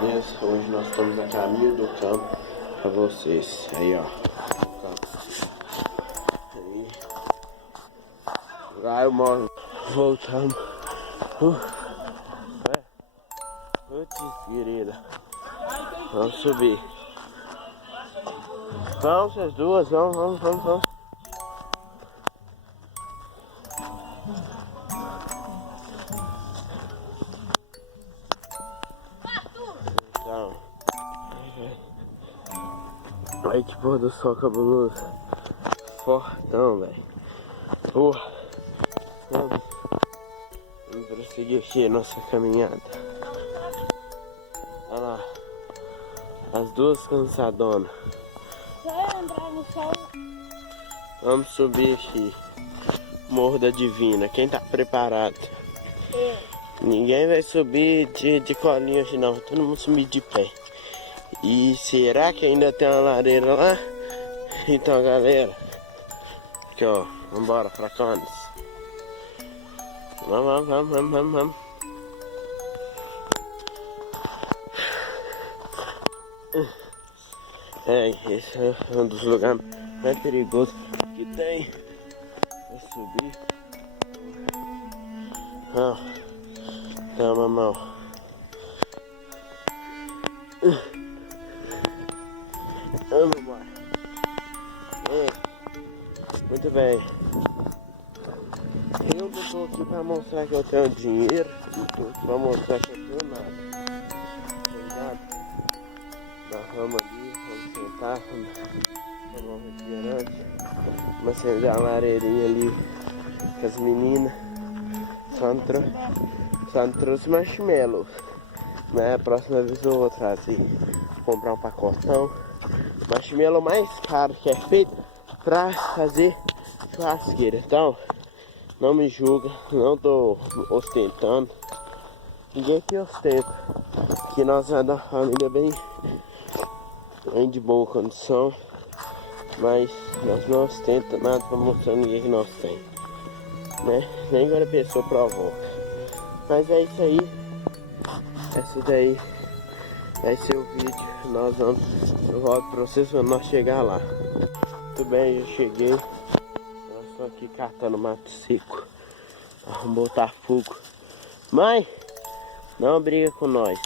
Beleza? Hoje nós estamos a caminho do campo pra vocês. Aí, ó. Aí. Lá eu moro. Voltamos. Putz, querida. Vamos subir. Vamos, as duas. Vamos. Então. Aí que pôr do sol cabuloso. Fortão, velho. Vamos prosseguir aqui a nossa caminhada. Olha lá. As duas cansadonas. Vai entrar no sol. Vamos subir aqui. Morro da Divina. Quem tá preparado? Ninguém vai subir de colinha hoje não. Todo mundo subir de pé. E será que ainda tem uma lareira lá? Então, galera. Aqui, ó. Vambora, fracones. Vamos. Esse é um dos lugares mais perigosos que tem. Vou subir. Então, mamão. Vamos embora. Muito bem. Eu não tô aqui pra mostrar que eu tenho dinheiro. Eu tô aqui pra mostrar que eu tenho nada. Tá ligado? Nós vamos ali, vamos sentar, vamos tomar um refrigerante. Vamos acender a lareirinha ali com as meninas. Só não trouxe marshmallow. Né? A próxima vez eu vou trazer. Comprar um pacotão. Marshmallow mais caro que é feito pra fazer churrasqueira. Então, não me julga, não tô ostentando. Ninguém aqui ostenta. Aqui nós é da família bem de boa condição. Mas nós não ostentamos nada pra mostrar ninguém que nós temos. Né? Nem quando a pessoa provoca. Mas é isso aí. Esse daí vai ser o vídeo. Eu volto pra vocês quando nós chegar lá. Muito bem, eu cheguei. Nós estamos aqui catando mato seco. Vamos botar fogo. Mãe, não briga com nós.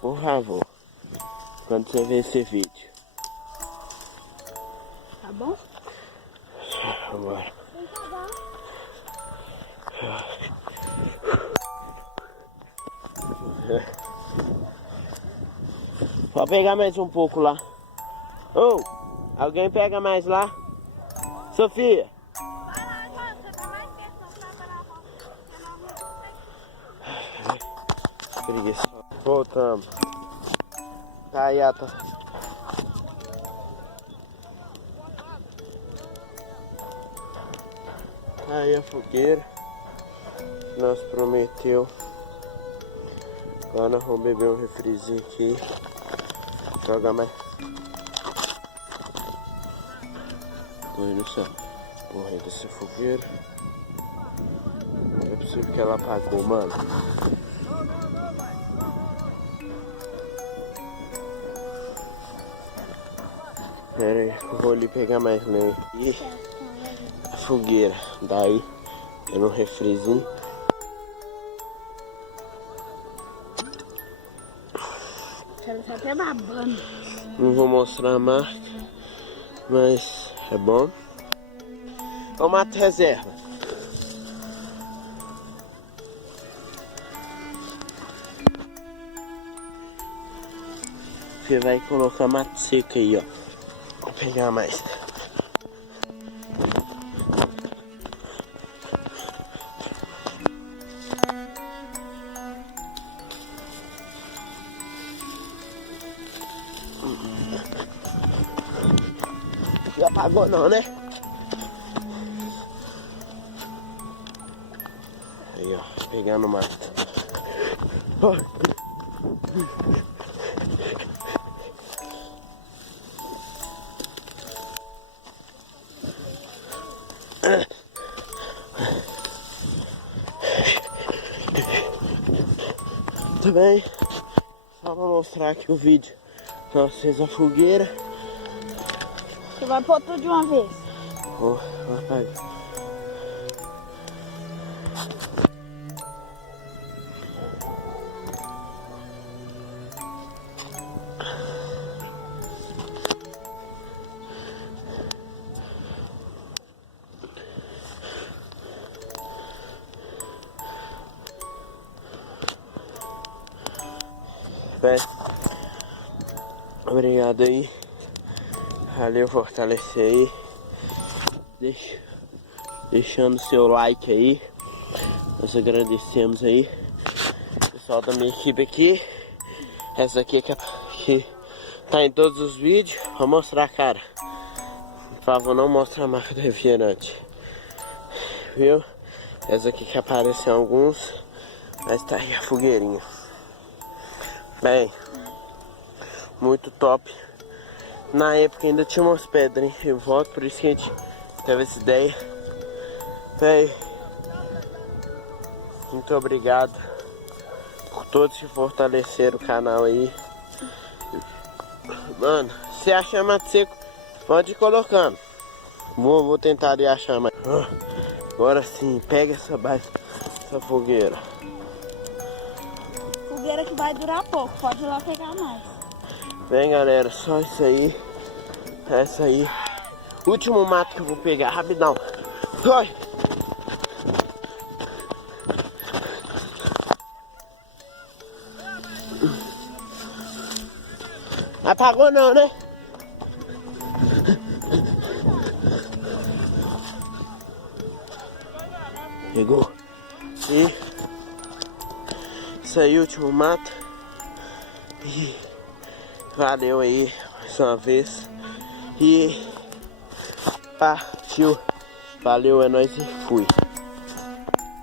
Por favor. Quando você ver esse vídeo. Tá bom? Vambora. Pode pegar mais um pouco lá. Alguém pega mais lá? Sofia. Preguiça. Voltamos. Tá aí, Ata. Tá aí a fogueira. Nós prometeu. Agora nós vamos beber um refrizinho aqui. Jogar mais. Doido no céu. Morrer desse fogueiro. Não é possível que ela apagou, mano. Pera aí, eu vou ali pegar mais lenha. E a fogueira. Daí, tendo um refrizinho. Ela tá até babando. Não vou mostrar a marca, mas é bom. É o mato reserva. Você vai colocar mato seco aí, ó. Vou pegar mais. Não apagou não, né? Aí, ó, pegando mato. Muito bem. Só pra mostrar aqui o vídeo pra vocês a fogueira. Você vai pôr tudo de uma vez. Oh, rapaz. Obrigado aí. Valeu, fortalecer aí. Deixando seu like aí. Nós agradecemos aí. Pessoal da minha equipe aqui. Essa aqui que tá em todos os vídeos. Vou mostrar a cara. Por favor, não mostre a marca do refrigerante. Viu? Essa aqui que aparecem alguns. Mas tá aí a fogueirinha. Bem, muito top. Na época ainda tinha umas pedras em volta, por isso que a gente teve essa ideia. Bem, muito obrigado por todos que fortaleceram o canal aí. Mano, se a chama de seco, pode ir colocando. Vou tentar ir a chama. Agora sim, pega essa fogueira. Fogueira que vai durar pouco, pode ir lá pegar mais. Bem, galera, só isso aí. Essa aí. Último mato que eu vou pegar, rapidão. Corre! Apagou não, né? Pegou. E isso aí, último mato. E valeu aí mais uma vez. E partiu. Valeu, é nóis e fui.